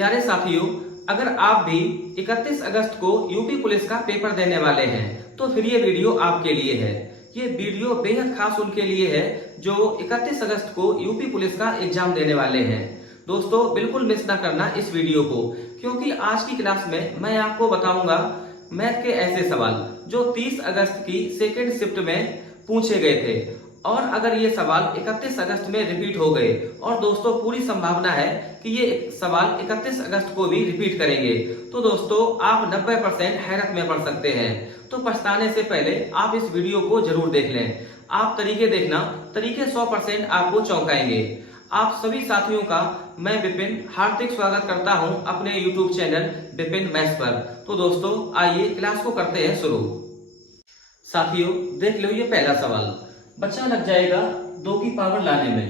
प्यारे साथियों, अगर आप भी 31 अगस्त को यूपी पुलिस का पेपर देने वाले हैं तो फिर ये वीडियो आपके लिए है। ये वीडियो बेहद खास उनके लिए है जो 31 अगस्त को यूपी पुलिस का एग्जाम देने वाले हैं। दोस्तों, बिल्कुल मिस ना करना इस वीडियो को, क्योंकि आज की क्लास में मैं आपको बताऊंगा मैथ के ऐसे सवाल जो 30 अगस्त की सेकेंड शिफ्ट में पूछे गए थे। और अगर ये सवाल 31 अगस्त में रिपीट हो गए, और दोस्तों पूरी संभावना है कि ये सवाल 31 अगस्त को भी रिपीट करेंगे, तो दोस्तों आप 90% हैरत में पड़ सकते हैं। तो पछताने से पहले आप इस वीडियो को जरूर देख लें। आप तरीके देखना, तरीके 100% आपको चौंकाएंगे। आप सभी साथियों का मैं विपिन हार्दिक स्वागत करता हूं अपने YouTube चैनल विपिन मैथ्स पर। तो दोस्तों आइए क्लास को करते हैं शुरू। साथियों देख लो, ये पहला सवाल। बच्चा लग जाएगा 2 की पावर लाने में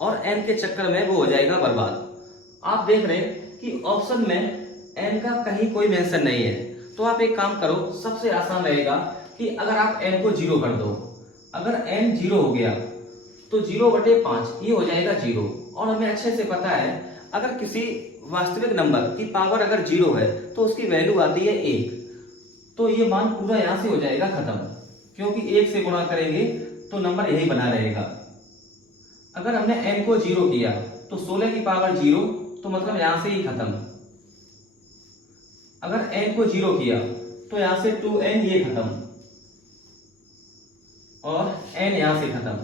और n के चक्कर में वो हो जाएगा बर्बाद। आप देख रहे हैं कि ऑप्शन में n का कहीं कोई मेंशन नहीं है। तो आप एक काम करो, सबसे आसान रहेगा कि अगर आप n को 0 कर दो। अगर n 0 हो गया तो 0/5 ये हो जाएगा 0। और हमें अच्छे से पता है अगर किसी वास्तविक नंबर की पावर अगर 0 है तो उसकी वैल्यू आती है 1। तो ये मान पूरा यहां से हो जाएगा खत्म, क्योंकि 1 से गुणा करेंगे तो नंबर यही बना रहेगा। अगर हमने n को 0 किया तो 16 की पावर 0, तो मतलब यहां से ही खत्म। अगर n को 0 किया तो यहां से 2n ये खत्म, और n यहां से खत्म।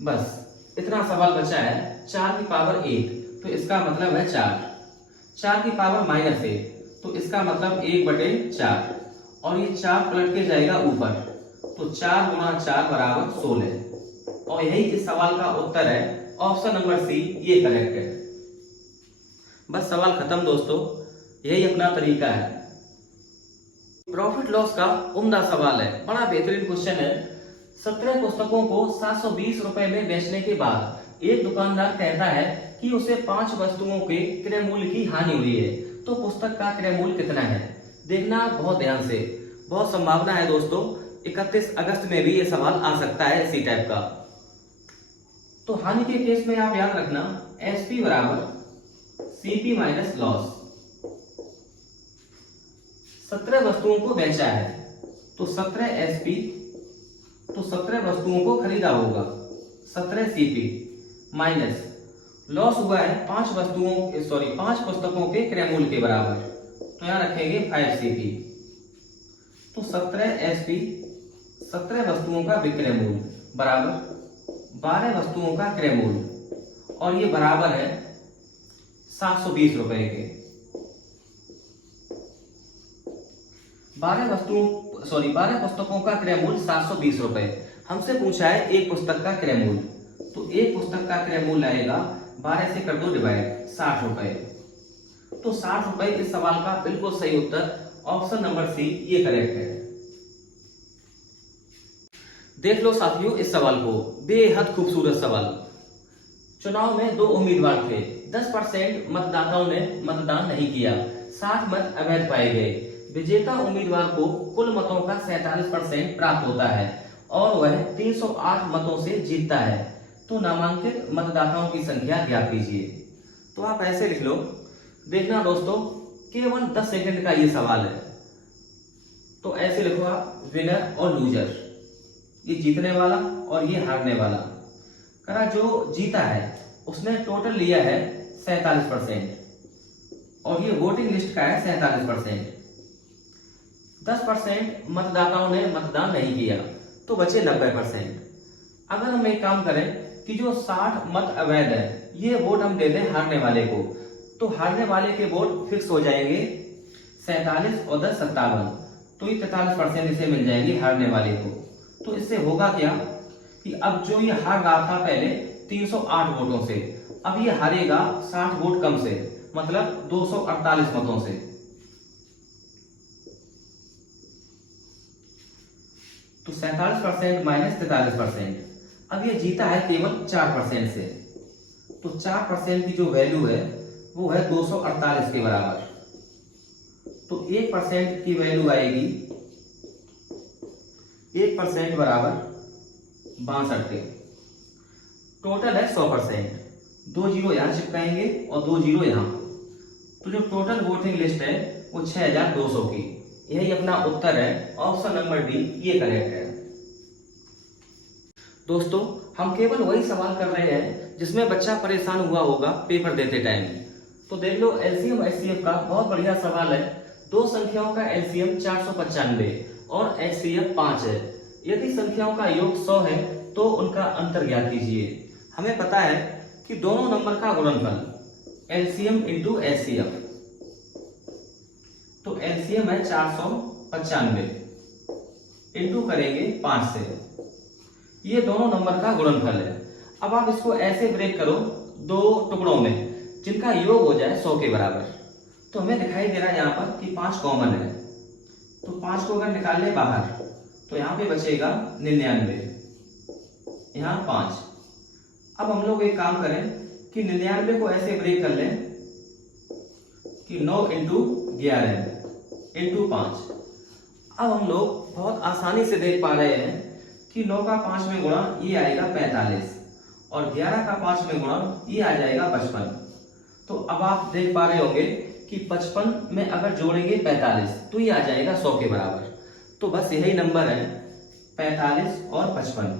बस इतना सवाल बचा है। 4 की पावर 1, तो इसका मतलब है 4। 4 की पावर -1, तो इसका मतलब 1/4, और ये 4 पलट के जाएगा ऊपर, तो 4 × 4 = 16। और यही इस सवाल का उत्तर है। ऑप्शन नंबर सी ये करेक्ट है। बस सवाल खत्म दोस्तों, यही अपना तरीका है। प्रॉफिट लॉस का उम्दा सवाल है, बड़ा बेहतरीन क्वेश्चन है। 17 पुस्तकों को 720 रुपए में बेचने के बाद एक दुकानदार कहता है कि उसे 5 वस्तुओं के क्रय मूल्य की हानि हुई है, तो पुस्तक का क्रय मूल्य कितना है? देखना बहुत ध्यान से, बहुत संभावना है दोस्तों 31 अगस्त में भी ये सवाल आ सकता है इसी टाइप का। तो हानि के केस में आप याद रखना SP = CP - लॉस। 17 वस्तुओं को बेचा है तो 17 SP, तो 17 वस्तुओं को खरीदा होगा, 17 CP माइनस लॉस हुआ है 5 पुस्तकों के क्रय मूल्य के बराबर, तो यहां रखेंगे 5 CP। तो 17 SP 17 वस्तुओं का विक्रय मूल्य बराबर 12 वस्तुओं का क्रय मूल्य, और ये बराबर है 720 रुपए के। 12 पुस्तकों का क्रय मूल्य 720 रुपए। हमसे पूछा है एक पुस्तक का क्रय मूल्य, तो एक पुस्तक का क्रय मूल्य आएगा 12 से कर दो डिवाइड, 60 रुपए। तो 60 रुपए इस सवाल का बिल्कुल सही उत्तर ऑप्शन नंबर सी ये करेक्ट है। देख लो साथियों इस सवाल को, बेहद खूबसूरत सवाल। चुनाव में 2 उम्मीदवार थे, 10% मतदाताओं ने मतदान नहीं किया, 60 मत अवैध पाए गए। विजेता उम्मीदवार को कुल मतों का 47% प्राप्त होता है और वह 308 मतों से जीतता है। तो नामांकित मतदाताओं की संख्या ज्ञात कीजिए। तो आप ऐसे लिख लो, देखना दोस्तों केवल 10 सेकंड का ये सवाल है। तो ऐसे लिखो आप, विनर और लूजर, ये जीतने वाला और ये हारने वाला। करा जो जीता है उसने टोटल लिया है 47%, और ये वोटिंग लिस्ट का है 47%। 10% मतदाताओं ने मतदान नहीं किया, तो बचे 90%। अगर हम एक काम करें कि जो 60 मत अवैध है ये वोट हम दे दें हारने वाले को, तो हारने वाले के वोट फिक्स हो जाएंगे 47 और 10 57, तो ये 43% इसे मिल जाएंगे हारने वाले को। तो इससे होगा क्या कि अब जो ये हार रहा था पहले 308 वोटों से, अब ये हारेगा 60 वोट कम से, मतलब 248 मतों से। तो 47% - 43%। अब ये जीता है केवल 4% से, तो 4% की जो वैल्यू है वो है 248 के बराबर। तो 1% की वैल्यू आएगी, 1% बराबर 62 के। टोटल है 100%। 2 जीरो यहाँ चिपकाएंगे और 2 जीरो यहाँ। तो जो टोटल वोटिंग लिस्ट है वो 6200 की। यही अपना उत्तर है, ऑप्शन नंबर डी ये करेक्ट है। दोस्तों हम केवल वही सवाल कर रहे हैं जिसमें बच्चा परेशान हुआ होगा पेपर देते टाइम। तो देख लो एलसीएम एचसीएफ का बहुत बढ़िया सवाल है। दो संख्याओं का एलसीएम 495 और एचसीएफ 5 है। यदि संख्याओं का योग 100 है तो उनका अंतर ज्ञात कीजिए। हमें पता है कि दोनों नंबर का गुणनफल एलसीएम इंटू एचसीएफ, तो एलसीएम है 495 इंटू करेंगे 5 से, ये दोनों नंबर का गुणनफल है। अब आप इसको ऐसे ब्रेक करो दो टुकड़ों में जिनका योग हो जाए 100 के बराबर। तो हमें दिखाई दे रहा है यहाँ पर कि 5 कॉमन है, तो 5 को अगर निकाल ले बाहर तो यहाँ पे बचेगा 99, यहाँ 5। अब हम लोग एक काम करें कि 99 को ऐसे ब्रेक कर लें कि 9 इंटू 11 इंटू 5। अब हम लोग बहुत आसानी से देख पा रहे हैं कि 9 का 5 में गुणा ये आएगा 45 और 11 का 5 में गुणा ये आ जाएगा 55। तो अब आप देख पा रहे होंगे कि 55 में अगर जोड़ेंगे 45 तो ये आ जाएगा 100 के बराबर। तो बस यही नंबर है 45 और 55।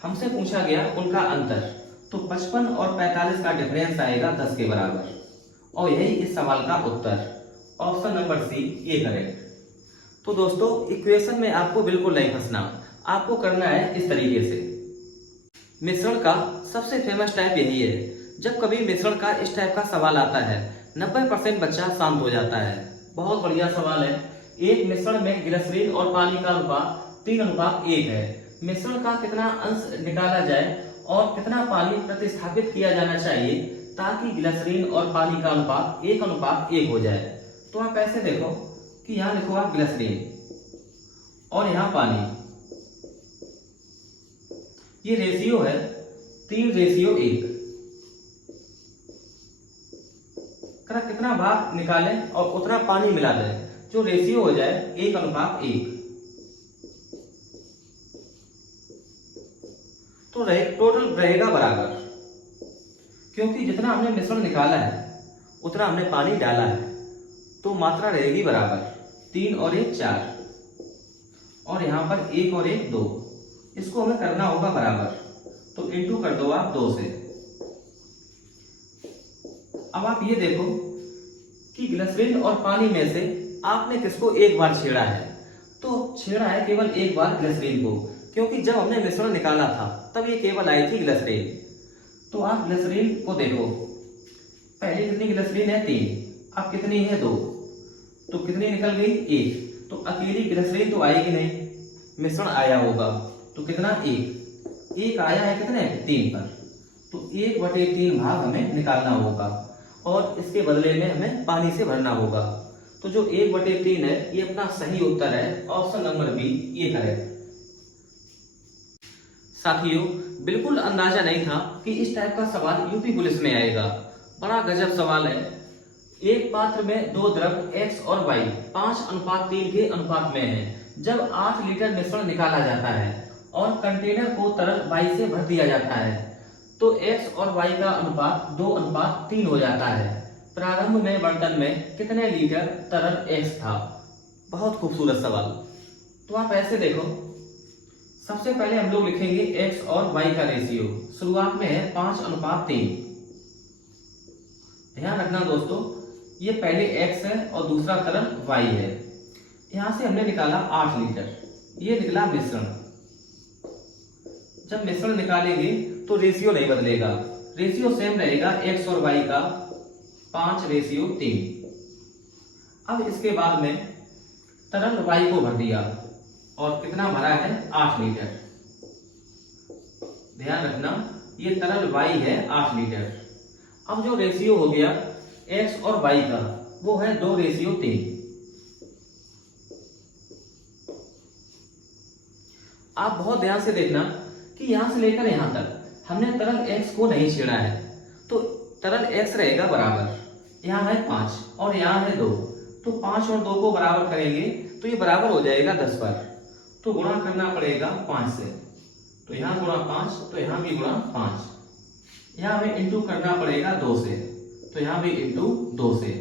हमसे पूछा गया उनका अंतर, तो 55 और 45 का डिफरेंस आएगा 10 के बराबर और यही इस सवाल का उत्तर, ऑप्शन नंबर सी ये करेक्ट। तो दोस्तों इक्वेशन में आपको बिल्कुल नहीं फंसना, आपको करना है इस तरीके से। मिश्रण का सबसे फेमस टाइप यही है। जब कभी मिश्रण का इस टाइप का सवाल आता है 90% बच्चा शांत हो जाता है। बहुत बढ़िया सवाल है। एक मिश्रण में ग्लिसरीन और पानी का अनुपात 3:1 है। मिश्रण का कितना अंश निकाला जाए और कितना पानी प्रतिस्थापित किया जाना चाहिए ताकि ग्लिसरीन और पानी का अनुपात 1:1 हो जाए। तो आप ऐसे देखो कि यहाँ लिखो आप ग्लिसरीन और यहाँ पानी, ये रेशियो है 3:1। कितना भाग निकालें और उतना पानी मिला दें जो रेशियो हो जाए 1:1। तो टोटल रहेगा बराबर, क्योंकि जितना हमने मिश्रण निकाला है उतना हमने पानी डाला है, तो मात्रा रहेगी बराबर। 3 और 1 4 और यहाँ पर 1 और 1 2। इसको हमें करना होगा बराबर, तो इंटू कर दो आप 2 से। अब आप ये देखो कि ग्लिसरीन और पानी में से आपने किसको एक बार छेड़ा है, तो छेड़ा है केवल एक बार ग्लिसरीन को, क्योंकि जब हमने मिश्रण निकाला था तब ये केवल आई थी ग्लिसरीन। तो आप ग्लिसरीन को देखो, पहले कितनी ग्लिसरीन है 3, अब कितनी है 2, तो कितनी निकल गई 1। तो अकेली ग्लिसरीन तो आएगी नहीं, मिश्रण आया होगा, तो कितना 1 आया है कितने 3 पर, तो 1/3 भाग हमें निकालना होगा और इसके बदले में हमें पानी से भरना होगा। तो जो 1/3 है ये अपना सही उत्तर है, ऑप्शन नंबर बी ये करेक्ट। साथियों बिल्कुल अंदाजा नहीं था कि इस टाइप का सवाल यूपी पुलिस में आएगा। बड़ा गजब सवाल है। एक पात्र में 2 द्रव x और y 5:3 के अनुपात में है। जब 8 लीटर मिश्रण निकाला जाता है और कंटेनर को तरल y से भर दिया जाता है तो x और y का अनुपात 2:3 हो जाता है। प्रारंभ में बर्तन में कितने लीटर तरल x था। बहुत खूबसूरत सवाल। तो आप ऐसे देखो, सबसे पहले हम लोग लिखेंगे x और y का रेशियो। शुरुआत में है 5:3। ध्यान रखना दोस्तों, ये पहले x है और दूसरा तरल y है। यहां से हमने निकाला 8 लीटर, ये निकला मिश्रण। जब मिश्रण निकालेंगे तो रेशियो नहीं बदलेगा, रेशियो सेम रहेगा x और y का 5:3। अब इसके बाद में तरल y को भर दिया और कितना भरा है 8 लीटर। ध्यान रखना ये तरल y है 8 लीटर। अब जो रेशियो हो गया x और y का वो है 2:3। आप बहुत ध्यान से देखना कि यहां से लेकर यहां तक हमने तरल x को नहीं छेड़ा है, तो तरल x रहेगा बराबर, यहाँ है 5 और यहाँ है 2, तो 5 और 2 को बराबर करेंगे तो ये बराबर हो जाएगा 10 पर, तो गुणा करना पड़ेगा 5 से। तो यहाँ गुणा 5, तो यहाँ भी गुणा 5, यहाँ हमें इंटू करना पड़ेगा 2 से, तो यहाँ भी इंटू 2 से।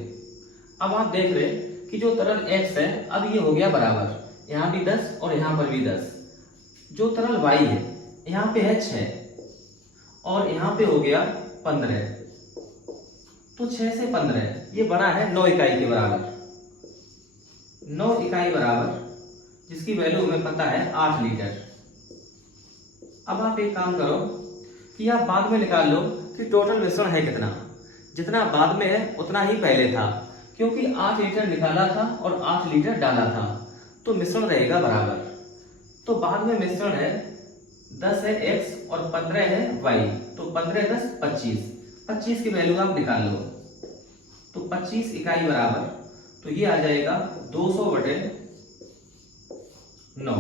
अब आप देख रहे कि जो तरल x है अब ये हो गया बराबर, यहाँ भी 10 और यहाँ पर भी 10। जो तरल y है यहाँ पे h है और यहाँ पे हो गया 15, तो 6 से 15 ये बना है 9 इकाई के बराबर। 9 इकाई बराबर, जिसकी वैल्यू हमें पता है 8 लीटर। अब आप एक काम करो कि आप बाद में निकाल लो कि टोटल मिश्रण है कितना। जितना बाद में है उतना ही पहले था, क्योंकि 8 लीटर निकाला था और 8 लीटर डाला था, तो मिश्रण रहेगा बराबर। तो बाद में मिश्रण है 10 है x और 15 है y, तो 15 10 25। 25 की वैल्यू आप निकाल लो, तो 25 इकाई बराबर, तो ये आ जाएगा 200 बटे 9,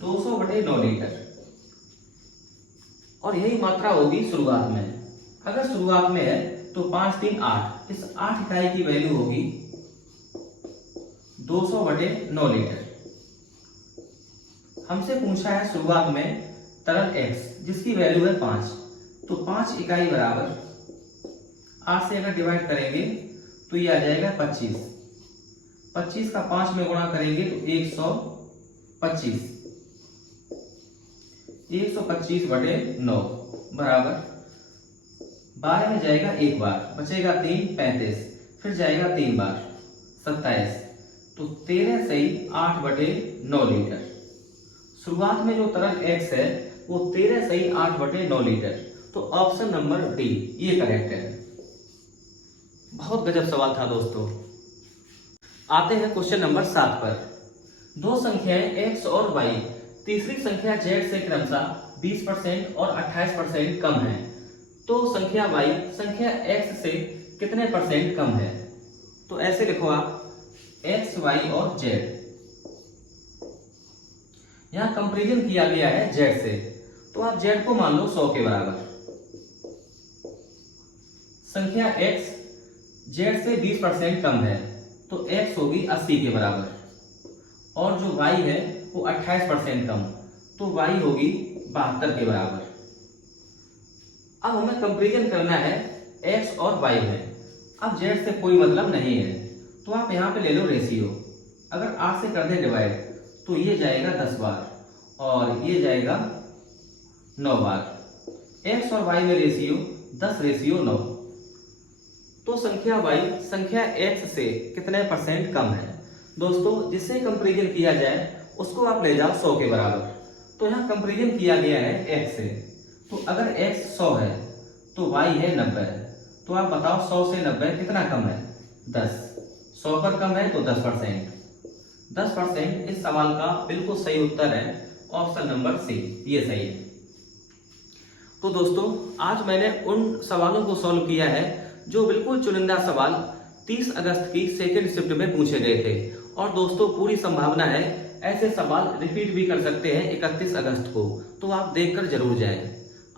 200 बटे 9 लीटर। और यही मात्रा होगी शुरुआत में। अगर शुरुआत में है तो 5 3 8, इस 8 इकाई की वैल्यू होगी 200 बटे 9 लीटर। हमसे पूछा है शुरुआत में तरल x, जिसकी वैल्यू है 5, तो 5 इकाई बराबर 8 से अगर डिवाइड करेंगे तो ये आ जाएगा 25। 25 का 5 में गुणा करेंगे तो 125, 125 बटे 9 बराबर 12 में जाएगा एक बार, बचेगा 3 35, फिर जाएगा 3 बार 27, तो 13 सही 8 बटे 9 लीटर। शुरुआत में जो तरल x है वो 13 सही 8 बटे 9 लीटर, तो ऑप्शन नंबर डी ये करेक्ट है। बहुत गजब सवाल था दोस्तों। आते हैं क्वेश्चन नंबर 7 पर। दो संख्याएं x और y, तीसरी संख्या z से क्रमशः 20% और 28% कम है, तो संख्या y संख्या x से कितने परसेंट कम है। तो ऐसे लिखो आप x, y और z। यहां कंपैरिजन किया गया है z से, तो आप z को मान लो 100 के बराबर। संख्या x z से 20% कम है, तो x होगी 80 के बराबर, और जो y है वो 28% कम, तो y होगी 72 के बराबर। अब हमें कंपैरिजन करना है x और y में। अब z से कोई मतलब नहीं है, तो आप यहाँ पे ले लो रेशियो। अगर 8 से कर दे डिवाइड तो ये जाएगा 10 बार और ये जाएगा 9 बार। x और y में रेशियो 10:9, तो संख्या y संख्या x से कितने परसेंट कम है। दोस्तों जिससे कंपैरिजन किया जाए उसको आप ले जाओ 100 के बराबर, तो यहाँ कंपैरिजन किया गया है x से, तो अगर x 100 है तो y है 90, तो आप बताओ 100 से 90 कितना कम है, 10। 100 पर कम है तो 10%। 10% इस सवाल का बिल्कुल सही उत्तर है, ऑप्शन नंबर सी ये सही है। तो दोस्तों आज मैंने उन सवालों को सॉल्व किया है जो बिल्कुल चुनिंदा सवाल 30 अगस्त की सेकेंड शिफ्ट में पूछे गए थे, और दोस्तों पूरी संभावना है ऐसे सवाल रिपीट भी कर सकते हैं 31 अगस्त को, तो आप देखकर जरूर जाएं।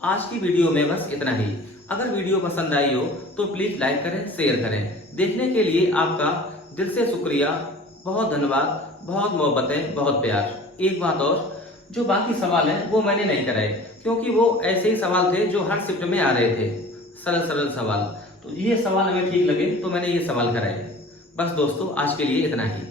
आज की वीडियो में बस इतना ही। अगर वीडियो पसंद आई हो तो प्लीज लाइक करें, शेयर करें। देखने के लिए आपका दिल से शुक्रिया, बहुत धन्यवाद, बहुत मोहब्बतें, बहुत प्यार। एक बात और, जो बाकी सवाल है वो मैंने नहीं कराए, क्योंकि वो ऐसे ही सवाल थे जो हर शिफ्ट में आ रहे थे, सरल सरल सवाल। तो ये सवाल हमें ठीक लगे तो मैंने ये सवाल कराए। बस दोस्तों आज के लिए इतना ही।